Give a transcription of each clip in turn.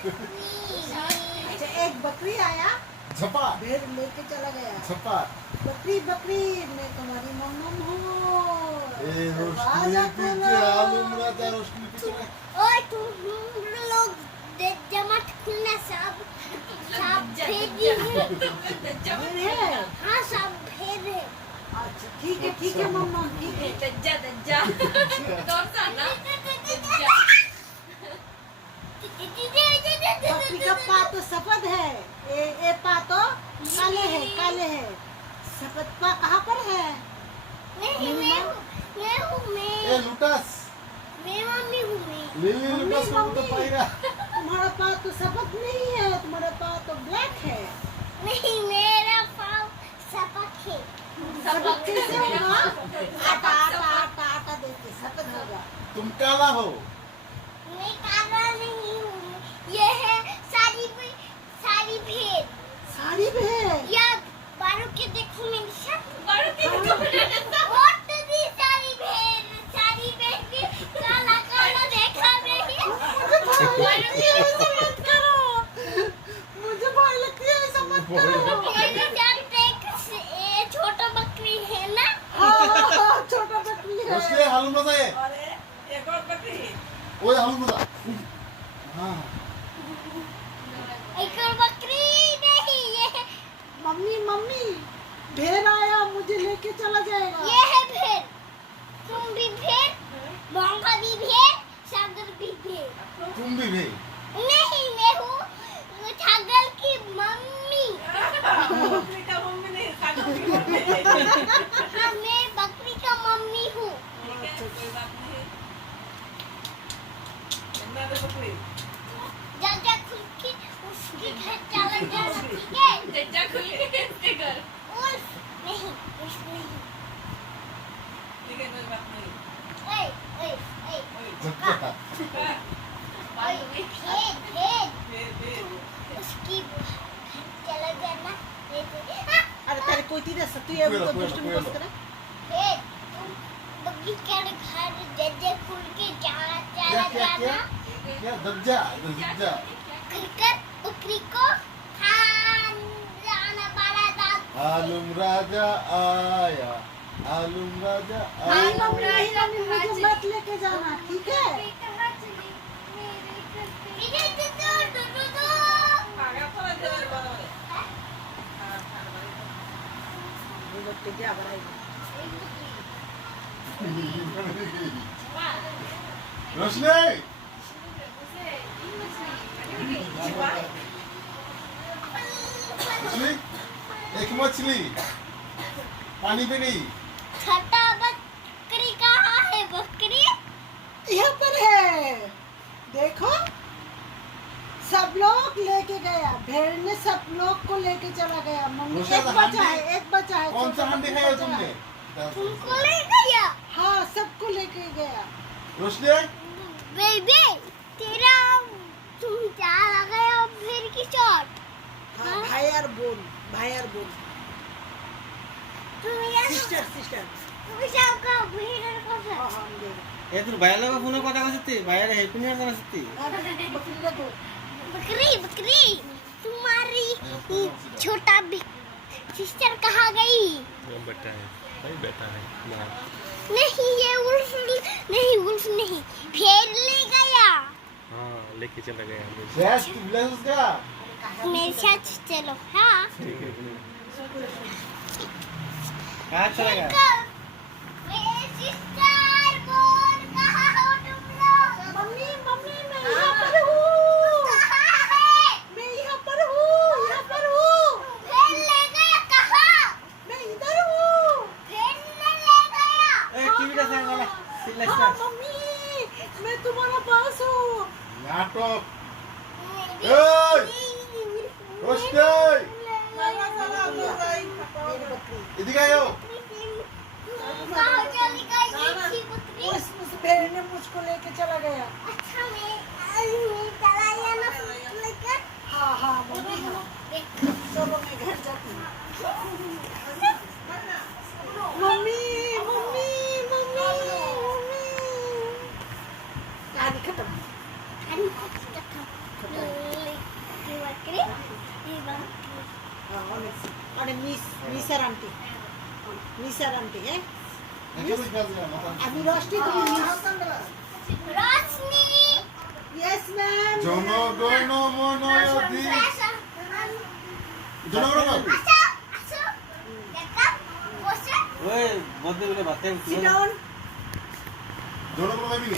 अच्छा एक बकरी आया, झपा भेड़ लेके चला गया। झपा बकरी बकरी मैं तुम्हारी मम्मम हूँ। ए रोशनी दरवाजा पीछे खोलो। आलम राजा रोशनी पीछे ओए तुम लोग जमात खुलना सब भेजी है। भेड़ है? हाँ सब भेज है। अच्छा ठीक है मम्मा ठीक है। बकरी का पात तो सफेद है, ये पात तो काले है। सफेद पा कहाँ पर है? नहीं मैं हूँ ए लुटास मैं मम्मी हूँ मैं। लिली लुटास को तो पाएगा तुम्हारा पात तो सफेद नहीं है, तुम्हारा पात तो ब्लैक है। नहीं मेरा पाँव सपक है। सफेद कैसे होगा? आटा देके सफेद होगा। तुम काला हो मैं काला नहीं हूँ। ये है सारी भेड़। साड़ी भी है। या बारू के देखो मेरी शर्ट। बहुत दी सारी भेड़ की काला काला देखा नहीं। मुझे भय लगती है, ऐसा मत करो। मेरी शर्ट एक छोटा बकरी है ना। हाँ, छोटा बकरी है। रोशनी हालम राजा है ओए हालम राजा हाँ एक और बकरी नहीं ये है मम्मी भेड़ आया, मुझे लेके चला जाएगा। ये है भेड़। तुम भी भेड़, मोंगा भी भेड़, सागर भी भेड़। तुम भी भाई नहीं मैं हूँ छागल की मम्मी। हाँ मैं बकरी का मम्मी हूँ। जजा खुल के उसके घर चला जाना ठीक है। उल्फ नहीं उल्फ नहीं। ओए ओए झपा ओए भेड़ उसकी घर चला जाना। अरे तेरे कोई तीर सत्तू है, वो तो दुष्ट में बस करे। भेड़ तुम बकरी के घर जजा खुल के चला जाना। क्या दज्जा खिलकर बकरी को खाना वाला दांत। आलम राजा आया आलम राजा नहीं आया मम्मी मुझे मत लेके जाना, ठीक है? रोशनी मछली एक मछली पानी पे नहीं छोटा बकरी कहाँ है? बकरी यहाँ पर है, देखो सब लोग लेके गया। भेड़ ने सब लोग को लेके चला गया। मम्मी रोशनी एक बचा है कौन सा छोटा हांडी बच्चा खाया बचा तुमने है। तुमको ले गया। हाँ सबको लेके गया। रोशनी बेबी तेरा तुम चला गया फिर की शॉट। हाँ भाई बोल तुम ये सिस्टर तुम सबका भीड़ को हाँ हम दे रहे। ए তোর ভাইয়ের লগে ফোনে কথা কইছিস ভাইয়ের হেল্পিং এর কথা কইছিস बकरी रखो। बकरी तुम्हारी छोटा सिस्टर कहाँ गई? बेटा है भाई बेटा है नहीं ये उल्फ नहीं भेड़ ले गया। हाँ लेके चला गया गैस ब्लेंस का मेरे साथ चलो। हाँ कहाँ चला गया मेरे सिस्टर बोल कहाँ हो तुम लोग? मम्मी मैं यहाँ पर हूँ। कहाँ है? मैं यहाँ पर हूँ। भेड़ ले गया कहाँ? मैं इधर हूँ। भेड़ ने ले गया। ए टीवीটা সাইড वाला हाँ সিলেক্ট मम्मी मैं तुम्हारा पास हूँ। नाटक रोशनी मेरी बकरी इधर आओ कहाँ चली गई ये थी बकरी? उस भेड़ ने मुझको लेके चला गया। अच्छा मैं चला गया ना लेकर। हाँ मम्मी हाँ। चलो मैं घर जाती हूँ। मम्मी कहानी खत्म। खत्म। নিসার আন্টি নিসার আন্টি হ্যাঁ একটু কাজ না আমি রষ্টি তুমি রশ্মি ইয়েস ম্যাম জনগণ মন অধি জনগণ আসো আসো দেখা বসে ওই বলতে বলে বাতে সিট ডাউন জনগণ ভাবি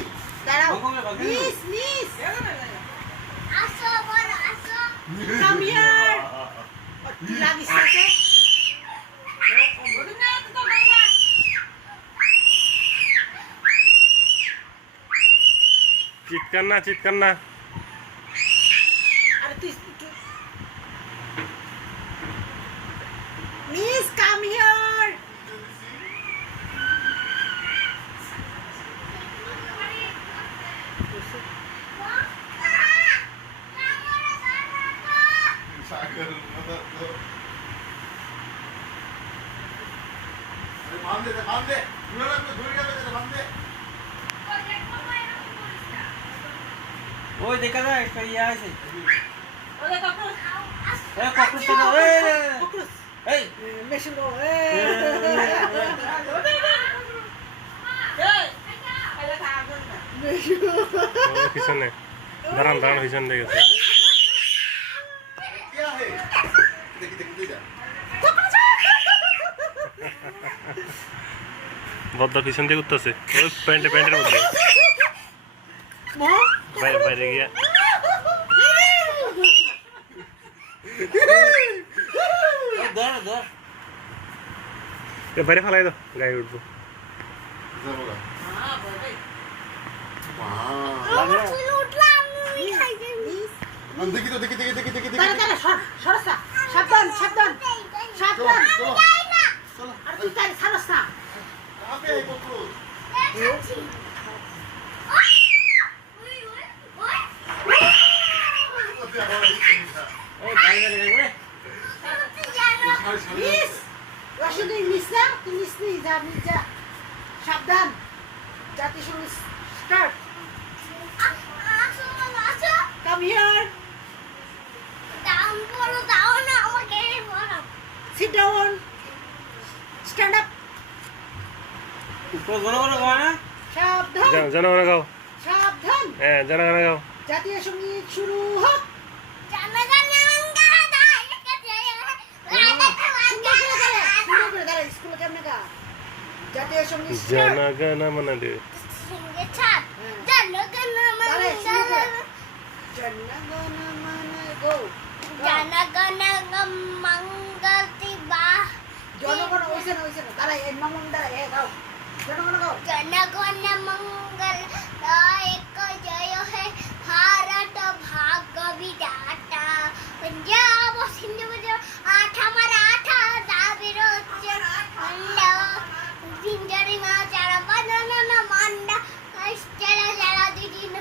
দাঁড়াও বলবো না, বাকি। মিস মিস আসো বলো আসো কাম হিয়ার লাগিস আছে চিৎকার না আরে তুই মিস কাম হিয়ার সাগর বান্ধে বান্ধে ধরে যাবে বান্ধে ওই দেখা যায় একটা ইয়ে আছে এ ককরোচ ছিল এই মেশিন গো পিছনে দাঁড়ান পিছন দিয়ে গেছে क्या है देखी देखी जा বদ্দা পিছন দিয়ে করতেছে ওই প্যান্টের মধ্যে বাইরে বাইরে গিয়া ধর ধর বাইরে ফেলাই দাও গায়ে উঠবো जरूर চুল উঠলাম আমি খাইতে वाह देखी तो देखी देखी देखी देखी দাঁড়া দাঁড়া সরসা সাবধান সাবধান সাবধান चलो যাই না चलो আর তুই তাই ছাড়স না कहां पे है कोकरोच দেখাচ্ছি ওই ওই ওই বাইরে রে তুই জানো মিস রশিদি মিস না তুই মিস নি যা মিস যা সাবধান জাতীয় সঙ্গীত স্টার্ট আসো আসো কাম হিয়ার দাম বলো দাও না আমাকে বলো সিট ডাউন স্ট্যান্ড আপ তো বড় বড় গান না সাবধান জনগণ গাও সাবধান হ্যাঁ জনগণ গাও জাতীয় সঙ্গীত শুরু হোক জানা জানা মঙ্গা দা একে সুন্দর করে দাঁড়া স্কুলে কেমনে গা জাতীয় সঙ্গীত স্টার্ট জনগণ মন দে সিঙ্গে ছাত জানা জানা মঙ্গা জনগণ মন গো জানা জানা মঙ্গল দিবা জনগণ ওইসে না দাঁড়া এই মামুন দাঁড়া এ গাও জনগণ গাও जनगण मंगल दायक जय है भारत भाग्य विधाता पंजाब सिंधु आठा मराठा द्राविड़ उत्कल जिंजरी माचार बनन मांडा अष्टल जला दिन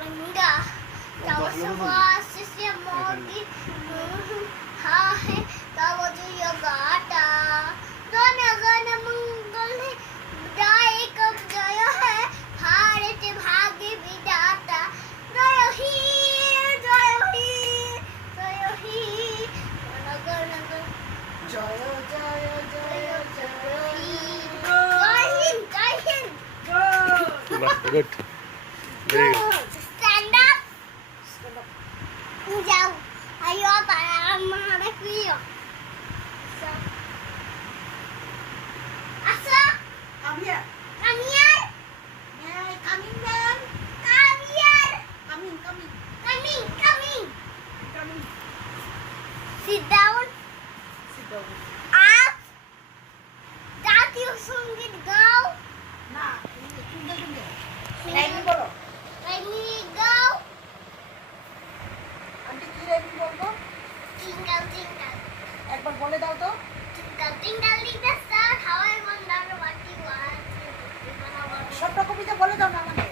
रंगा तव सुवास से मोदी हा है तव जय गाता जनगण मंगल दायक जय है भारत भाग्य विधाता जय ही जय ही जय ही गण गण জয় জয় জয় জয় जय हिंद जय हिंद বাহ good very good stand up जाओ आयो तारा मारे पियो आसा come here come here may I coming ma'am come here coming coming coming sit down sit down up জাতীয় সঙ্গীত গাও না তুমি লাইন বলো ready গাও আন্টি কি লাইন বলবো jingle jingle একবার বলে দাও তো jingle jingle little star how I wonder what you are ছোট্ট কবিতা বলে দাও না আমাকে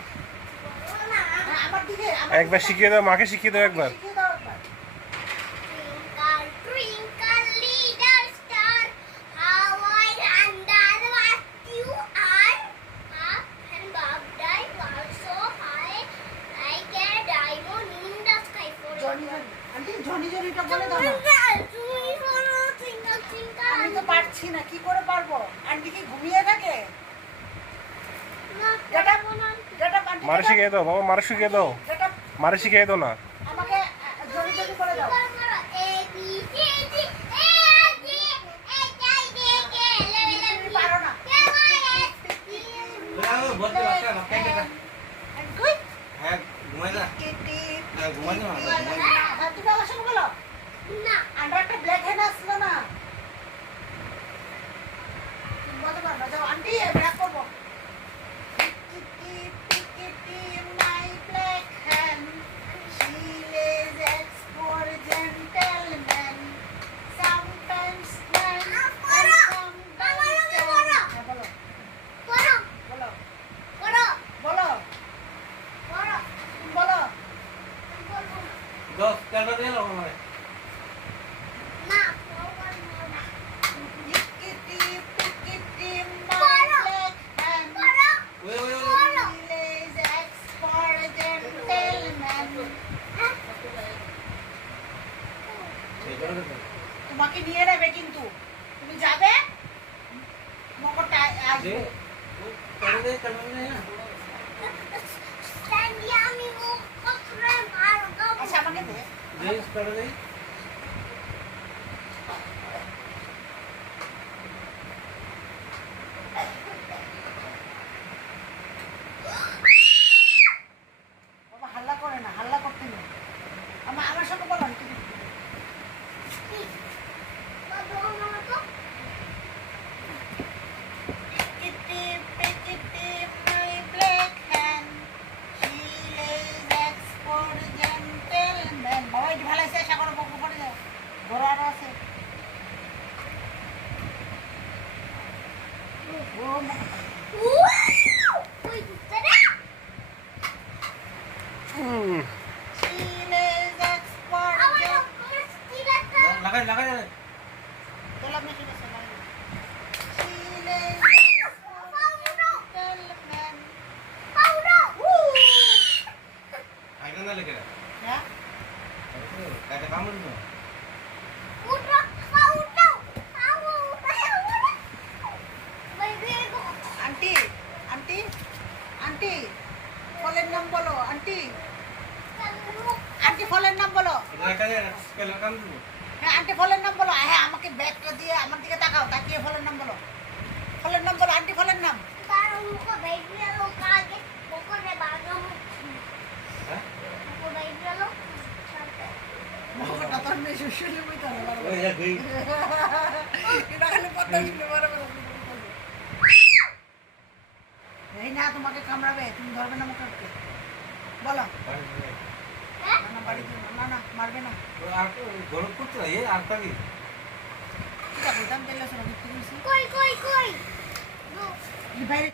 হ্যাঁ আমার দিকে একবার শিখিয়ে দাও মাকে শিখিয়ে দাও একবার শিখিয়ে দাও একবার Twinkle, twinkle, little star, how I wonder what you are. Up and up, I fall so high, like a diamond in the sky for Johnny Johnny aunty Johnny জনিটা বলে দাও না Twinkle, twinkle, twinkle, twinkle. আমি তো পারছি না, কি করে পারবো? আন্টি কি ঘুমিয়ে থাকে? Get up, get up, aunty, মারে get up. শিখিয়ে দাও বাবা, মারে শিখিয়ে দাও, Get up. মারে শিখিয়ে দাও না। আমাকে জোরে জোরে করে দাও। A B C D E F G H I J K L M N তুমি পারো না। P Q R S T U বলতে পারছে না কেটে And good. হ্যাঁ ঘুমাই না হ্যাঁ ঘুমাই না হ্যাঁ, তুমি আমার সঙ্গে বলো। না আন্ডার একটা ব্ল্যাক হেন আসলো না। তুমি বলতে পারবে, যাও আন্টি ব্ল্যাক করবো। My black hen, she lays eggs for gentlemen. Sometimes men and sometimes হ্যাঁ, বলো বড় বলো বড় বলো বড় বলো। দশ কেটে দিয়ে লোক মানে না Pickety, my black hen, বড় ওই ওই ওই বড় she lays eggs for gentlemen. তোমাকে নিয়ে নেবে কিন্তু, তুমি যাবে মকরটা আসবে। কেটে দিয়ে না স্ট্যান্ড আমি ও কখনো মারবো আচ্ছা আমাকে দে। জিনিস কেটে দিয়ে বাবা হাল্লা করে না, হাল্লা করতে নেই। আমার সাথে বলো aunty. Pickety, my black hen, she lays eggs for gentlemen. বাবা এটি ভালো আছে, আশা করো বকবক করে যাও। বড় আরো আছে। ও মা- She lays eggs for লাগাই লাগাই Dalam na sila sa layo. She lays eggs for gentlemen. আইনা না লেগে Yeah? কাটে কামড় দিও Auntie, auntie, auntie, ফলের নাম বলো, auntie, auntie ফলের নাম বলো। এটা স্কেল কাম দিব হ্যাঁ, auntie ফলের নাম বলো। হ্যাঁ, আমাকে ব্যাগটা দিয়ে আমার দিকে তাকাও, তাকিয়ে ফলের নাম বলো। ফলের নাম বলো, auntie ফলের নাম। হ্যাঁ মকরটা তোর মেয়ে শুশুলি বইতে হবে, বলো, ওই বলো। এক গই এটা খালি কথা শুনে বলো, বলো, বলো, বলো। এই না তোমাকে কামড়াবে, তুমি ধরবে না মকরকে। বলো। না, না, বাড়ি দিও না, না, না, মারবে না। আর তো গরম করতে না এই আর থাকি ঠিক আছে, বলতাম তেলে শোনো, বিক্রি করছি। কই কই কই এই বাইরে